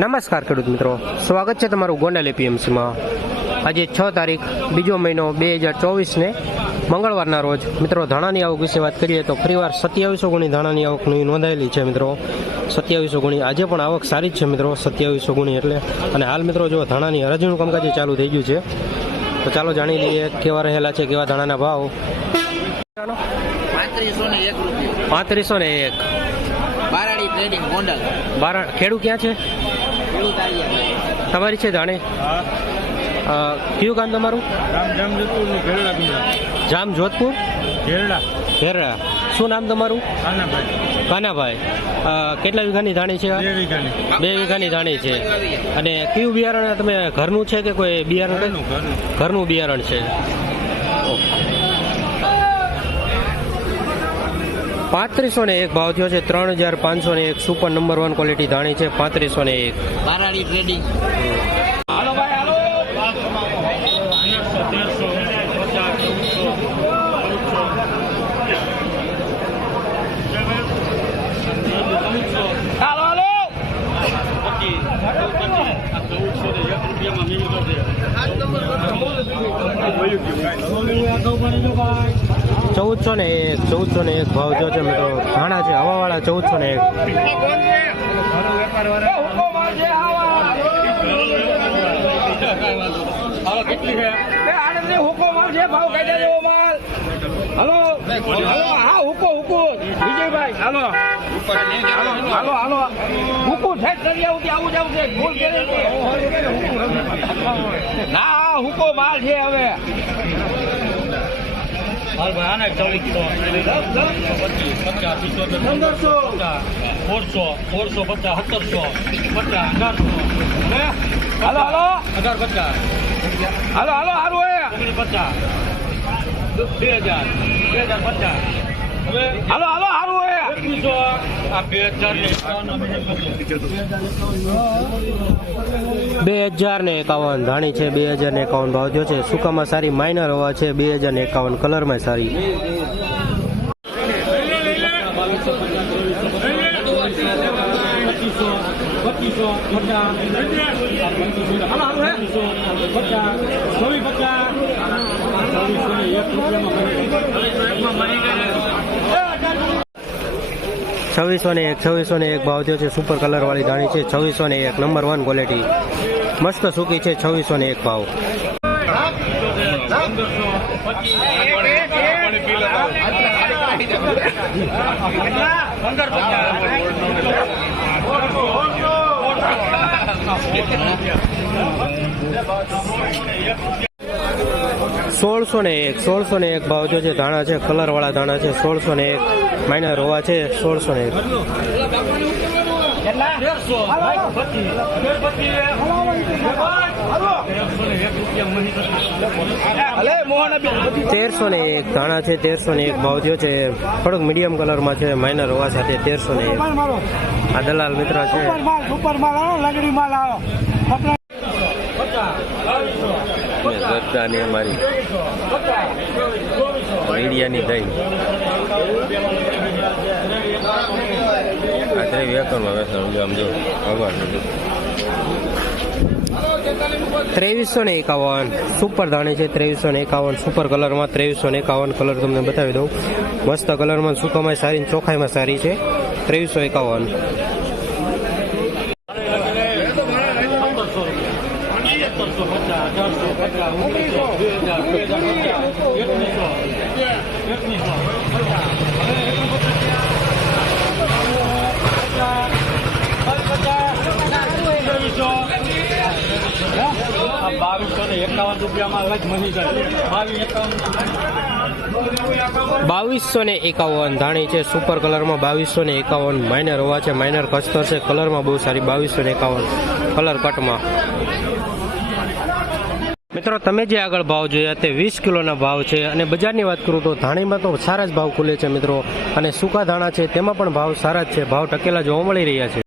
નમસ્કાર ખેડૂત મિત્રો. સ્વાગત છે તમારું ગોંડલ એપીએમસીમાં. આજે છ તારીખ બીજો મહિનો બે હજાર ચોવીસને મંગળવારના રોજ. મિત્રો ધાણાની આવક વિશે વાત કરીએ તો ફરીવાર સત્યાવીસો ગુણી ધાણાની આવકની નોંધાયેલી છે મિત્રો. સત્યાવીસો ગુણી આજે પણ આવક સારી જ છે મિત્રો સત્યાવીસો ગુણી એટલે. અને હાલ મિત્રો જો ધાણાની હરાજીનું કામકાજ ચાલુ થઈ ગયું છે તો ચાલો જાણી લઈએ કેવા રહેલા છે કેવા ધાણાના ભાવ. પાંત્રીસો ને એક. બારાડી ટ્રેડિંગ ગોંડલ બારા ખેડૂ ક્યાં છે? તમારી છે ધાણી કયું ગામ તમારું? જામ જોધપુર ઘેરડા ઘેરડા. શું નામ તમારું? કાનાભાઈ. કેટલા વીઘાની ધાણી છે બે વીઘાની. ધાણી છે. અને કયું બિયારણ તમે ઘરનું છે કે કોઈ બિયારણ? ઘરનું બિયારણ છે. પાંત્રીસો ને એક ભાવ થયો છે ત્રણ હજાર પાંચસો ને એક સુપર નંબર વન ક્વોલિટી ધાણી છે પાંત્રીસો ને એક. બારાડી ટ્રેડિંગ ચૌદસો ને એક ચૌદસો ને એક ભાવ જો છે મિત્રો. ધાણા છે, હવાવાળા ચૌદસો ને એક. હાલો હાલો હા હુકો હુકો વિજયભાઈ હાલો ના હુકો માલ છે હવે. સોળસો સોળસો પચાસ સત્તરસો પચાસ અઢારસો હાલો હાલો. અઢાર પચાસ. હાલો હાલો હારું એ પચાસ બે હજાર બે હજાર પચાસ. હવે હાલો હાલો હારું હે. એકવીસો આ બે હજાર ને એકાવન, ધાણી છે બે હજાર ને એકાવન ભાવ થયો છે. સુકામાં સારી માઇનર હોવા છે બે હજાર ને એકાવન કલરમાં સારી. પચીસો પચીસો પચાસ પચીસો પચાસ ચોવીસ પચાસ ચોવીસો ને એક રૂપિયામાં છવ્વીસો ને એક, છવ્વીસો ને એક ભાવ થયો છે સુપર કલર વાળી ધાણી છે. છવ્વીસો ને એક નંબર વન ક્વોલિટી મસ્ત સૂકી છે છવ્વીસો ને એક ભાવ. સોળસો ને એક, સોળસો ને એક ભાવ જો છે ધાણા છે કલર વાળા ધાણા છે, સોળસો ને એક માઇનર હોવા છે સોળસો ને એક. તેરસો ને એક ધાણા છે, તેરસો ને એક ભાવ થયો છે થોડોક મીડિયમ કલરમાં છે માઇનર હોવા સાથે તેરસો ને એક. આ દલાલ મિત્ર છે માલ સુપર માલ આવો લંગડી માલ આવો ગરદાની અમારી મીડિયાની થઈ આત્રે વ્યાકરણમાં બેસવાનું આમ જો, ભગવાન ત્રેવીસો ને એકાવન સુપર ધાણી છે, ત્રેવીસો ને એકાવન સુપર કલરમાં ત્રેવીસો ને એકાવન કલર તમને બતાવી દઉં. મસ્ત કલરમાં સુકામાં સારી ચોખાઈમાં સારી છે. ત્રેવીસો એકાવન સત્તરસો પચાસ અઢારસો પચાસ ઓગણીસો બે હજાર બે હજાર પચાસ એકવીસો એકવીસો બાવીસો ને એકાવન ધાણી છે સુપર કલરમાં બાવીસો ને એકાવન માઇનર હોવા છે માઇનર કસ્તર છે કલરમાં બહુ સારી બાવીસો ને એકાવન કલર કટમાં મિત્રો, તમે જે આગળ ભાવ જોયા તે વીસ કિલોના ભાવ છે અને બજારની વાત કરું તો ધાણીમાં તો સારા જ ભાવ ખુલે છે મિત્રો. અને સૂકા ધાણા છે તેમાં પણ ભાવ સારા જ છે. ભાવ ટકેલા જોવા મળી રહ્યા છે.